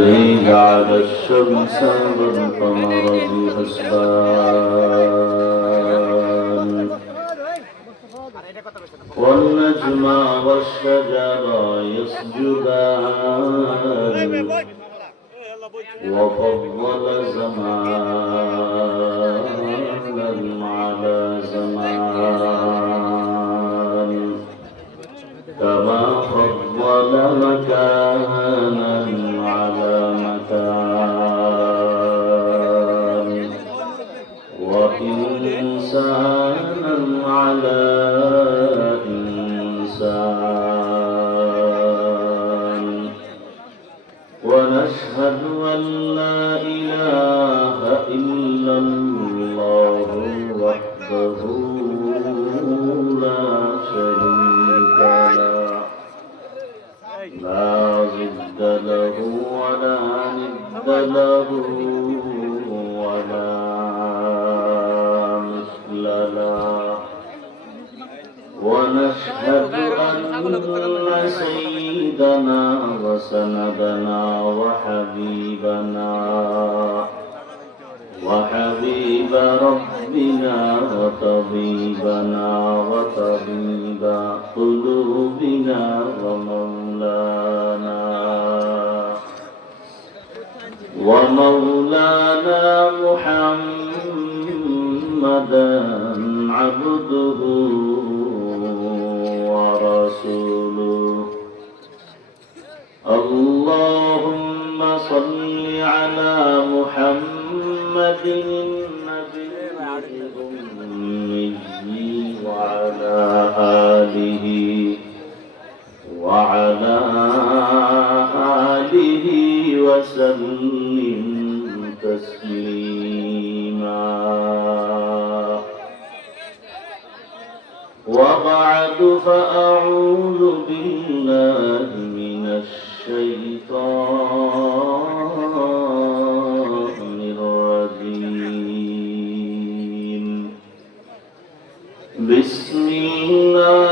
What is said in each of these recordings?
جعل الشمس والقمر بحسبان والنجم والشجر يسجدان وفضل زمانا على زمان كما فضل مكانا على مكان وإنسانا على إنسان ونشهد أن لا إله إلا الله وحده لا شريك له لا ضد له ولا ند له ولا مثل له ونشهد أن سيدنا وسندنا وحبيب ربنا وطبيبنا وطبيب قلوبنا ومولانا محمدا عبده ورسوله اللهم صل على محمد النبي الأمي وعلى آله وسلم تسليما وبعد فأعوذ بالله من الشيطان الرجيم بسم الله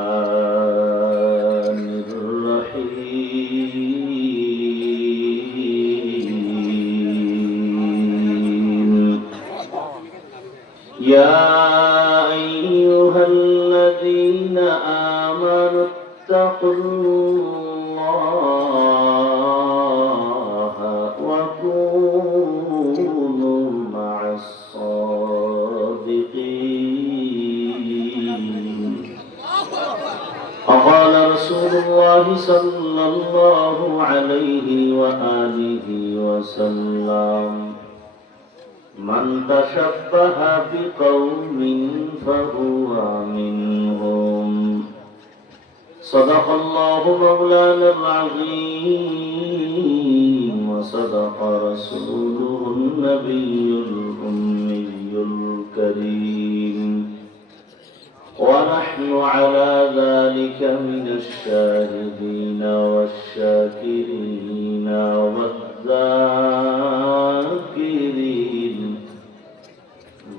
الرحمن الرحيم يا أيها الذين آمنوا اتقوا الله وكونوا مع الصادقين وقال رسول الله صلى الله عليه وآله وسلم من تشبه بقوم فهو منهم صدق الله مولانا العظيم وصدق رسوله النبي الأمي الكريم ونحن على ذلك من الشاهدين والشاكرين والذاكرين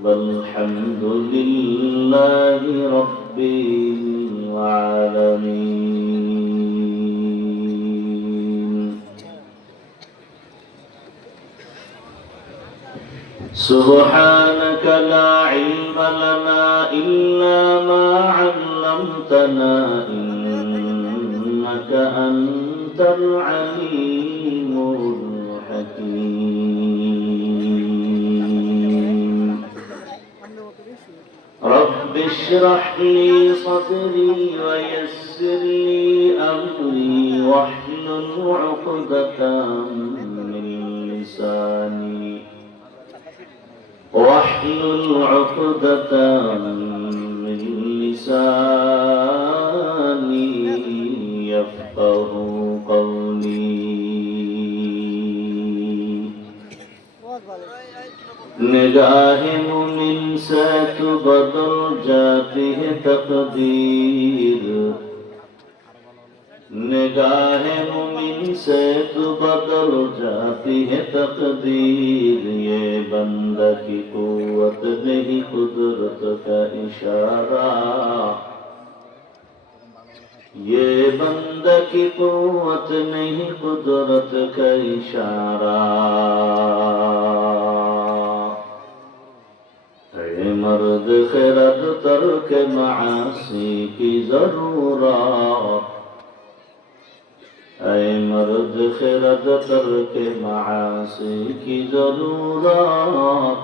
والحمد لله رب العالمين سبحانك لا علم لنا إلا ما علمتنا إنك أنت العليم الحكيم رب اشرح لي صدري ويسر لي أمري واحلل عقدة من لساني يفقه قولي نگاہ مومن سے تو بدل جاتی ہے تقدیر نگاہ مومن سے تو بدل جاتی ہے تقدیر یہ بندہ کی قوت نہیں قدرت کا اشارہ ये बंदा की कुव्वत नहीं कुदरत का इशारा, है मर्द खिरत तर्क मासी की जरूरत, ऐ मर्द खिरत तर्क मासी की जरूरत,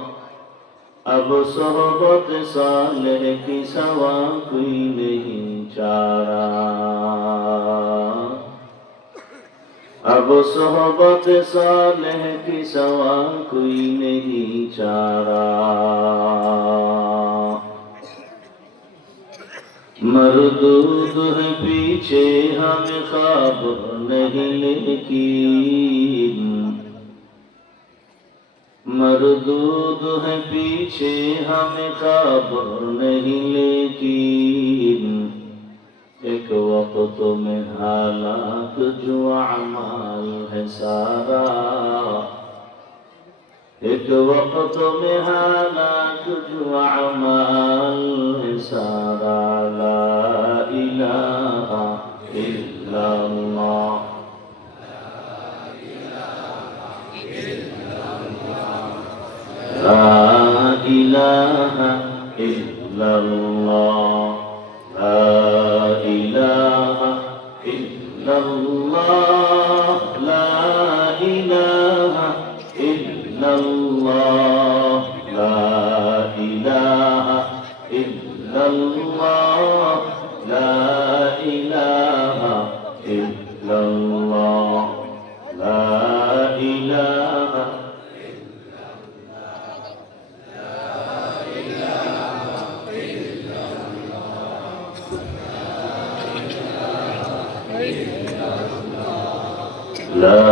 अब सोहबत सालेह की सवा कोई नहीं चारा, अब सोहबत सालेह की सवा कोई नहीं चारा। मरदूद है पीछे हमें ख्वाब नहीं लेकिन, मरदूद है पीछे हमें खबर नहीं लेकिन, एक वक्त में हालात जो अमाल है सारा, एक वक्त में हालात जो अमाल है सारा। ला इलाहा इल्लल्लाह, ला इलाहा इल्लल्लाह, ला इलाहा इल्लल्लाह, ला इलाहा इल्लल्लाह, ला इलाहा इल्लल्लाह, ला इलाहा इल्लल्लाह, ला इलाहा। لا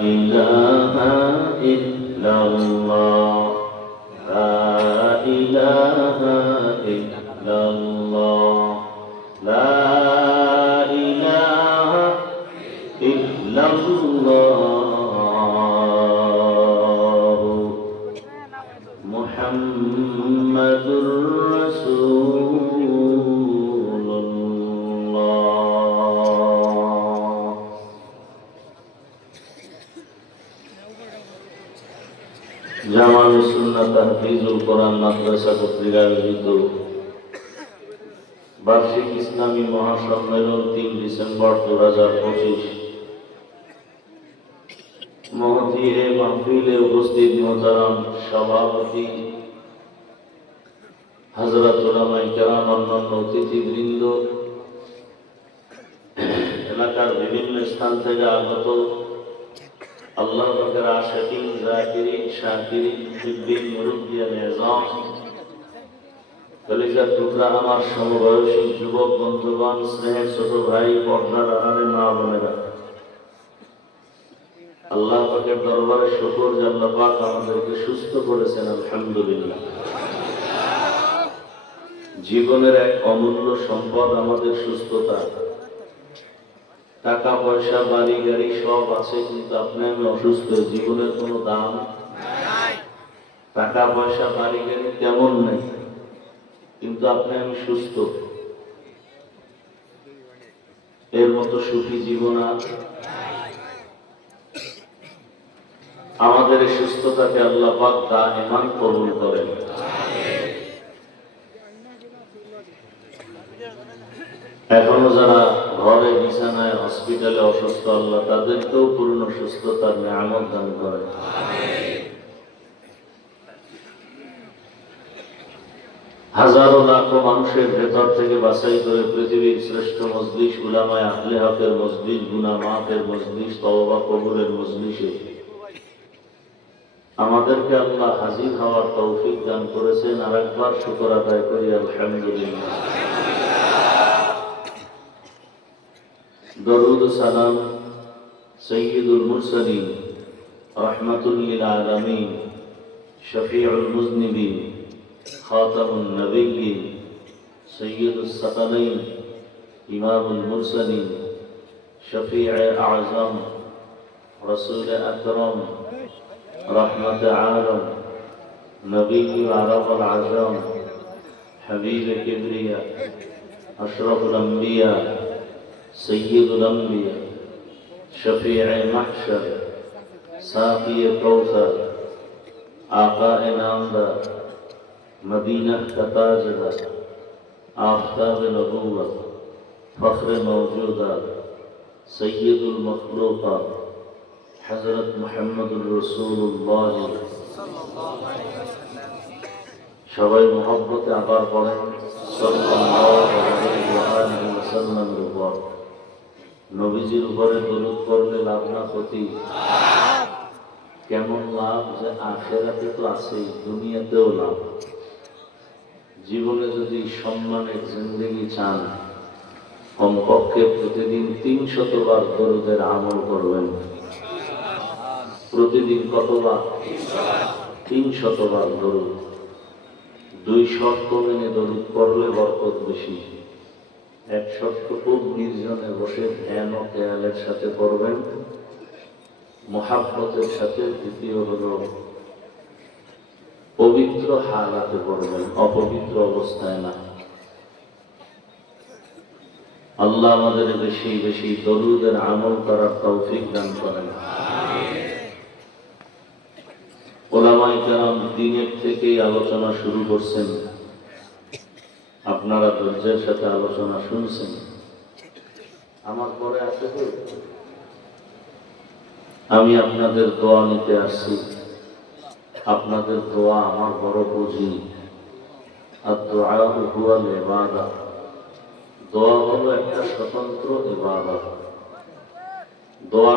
إله إلا الله، لا إله إلا الله، لا إله إلا الله، محمد رسول الله। জামাল সুন্নাত তাহফিজুল কোরআন মাদ্রাসা কর্তৃক আয়োজিত বার্ষিক ইসলামী মহাসম্মেলন 3 ডিসেম্বর 2025 মহতি এ মাহফিলে উপস্থিত মোহতারাম সভাপতি হযরত উলামায়ে কেরাম, অন্যান্য অতিথিবৃন্দ, এলাকার বিভিন্ন স্থান থেকে আগত আল্লাহ পাকের আশিকিন, যাকিরিন, শাকিরিন, মুহিব্বিন, মুরিদ্দিন নিজাম, কলিজার টুকরা আমার সমবয়সী যুবক বন্ধুগণ, স্নেহের ছোট ভাই, পর্দার আড়ালে মা বোনেরা, আল্লাহ পাকের দরবারে শুকর যে আল্লাহ পাক আমাদেরকে সুস্থ করেছেন, আলহামদুলিল্লাহ। জীবনের এক অমূল্য সম্পদ আমাদের সুস্থতা। টাকা পয়সা বাড়ি গাড়ি সব আছে, কিন্তু আপনি আমি অসুস্থ, জীবনের কোনো দাম নাই। টাকা পয়সা বাড়ি গাড়ি তেমন নেই, কিন্তু আপনি আমি সুস্থ। এর মতো সুখী জীবন আর আমাদের এই সুস্থতাকে আল্লাহ পাক দাইমান কবুল করেন। এখনো যারা ঘরে, বিছানায়, হসপিটালে অসুস্থ, আল্লাহ তাদেরকেও পূর্ণ সুস্থতার নিয়ামত দান করেন। হাজারো লাখো মানুষের ভেতর থেকে বাছাই করে পৃথিবীর শ্রেষ্ঠ মজলিস, উলামায়ে আহলে হকের মজলিস, গুনাহ মাফের মজলিস, তওবা কবুলের মজলিসে আমাদেরকে আল্লাহ হাজির হওয়ার তৌফিক দান করেছেন। আর একবার শুকর আদায় করি, আলহামদুলিল্লাহ। দরুদ ও সালাম সাইয়্যিদুল মুরসালিন, রাহমাতুল লিল আলামিন, শফিউল মুজনিবিন, খাতামুন নবিয়্যিন, সাইয়্যিদুস সাকালাইন, ইমামুল মুরসালিন, শফিউয়ে আযম, রাসূল আকরাম, রহমত আলম, নবী আরব আল আজম, হাবিব কিবরিয়া, আশরাফুল আম্বিয়া, सय्यदुल अंबिया शफीए महशर साक़िए कौसर आक़ाए नामदार मदीना का ताजदार आफ़ताब नबूवत फ़ख्र मौजूदात सय्यदुल मखलूक़ात हज़रत मुहम्मदुर रसूलुल्लाह সবাই মহব্বতে আবার পড়েন সাল্লাল্লাহু আলাইহি ওয়াসাল্লামের উপর। নবীজির উপরে দরুদ পড়লে লাভ না ক্ষতি? কেমন লাভ যে আখিরাতে তো আছেই, দুনিয়াতেও লাভ। জীবনে যদি সম্মানের জিন্দেগি চান, কমপক্ষে প্রতিদিন ৩০০ বার দরুদের আমল করবেন। প্রতিদিন কতবার? ৩০০ বার দরুদ। ২ শর্ত মেনে দরুদ পড়লে বরকত বেশি। ১ শর্ত খুব নির্জনে বসে ধ্যান ও খেয়ালের সাথে পড়বেন, মুহাব্বতের সাথে। দ্বিতীয় হলো পবিত্র হালাতে পড়বেন, অপবিত্র অবস্থায় না। আল্লাহ আমাদের বেশি বেশি দরুদের আমল করার তৌফিক দান করেন। ওলামায়ে কেরাম দিনের থেকেই আলোচনা শুরু করছেন, আপনারা ধৈর্যের সাথে আলোচনা শুনছেন। আমার পরে আছে তো, আমি আপনাদের দোয়া নিতে আসছি। আপনাদের দোয়া আমার বড় পুঁজি। আর দোয়া হুয়াল ইবাদত, দোয়া হলো একটা স্বতন্ত্র ইবাদত। দোয়া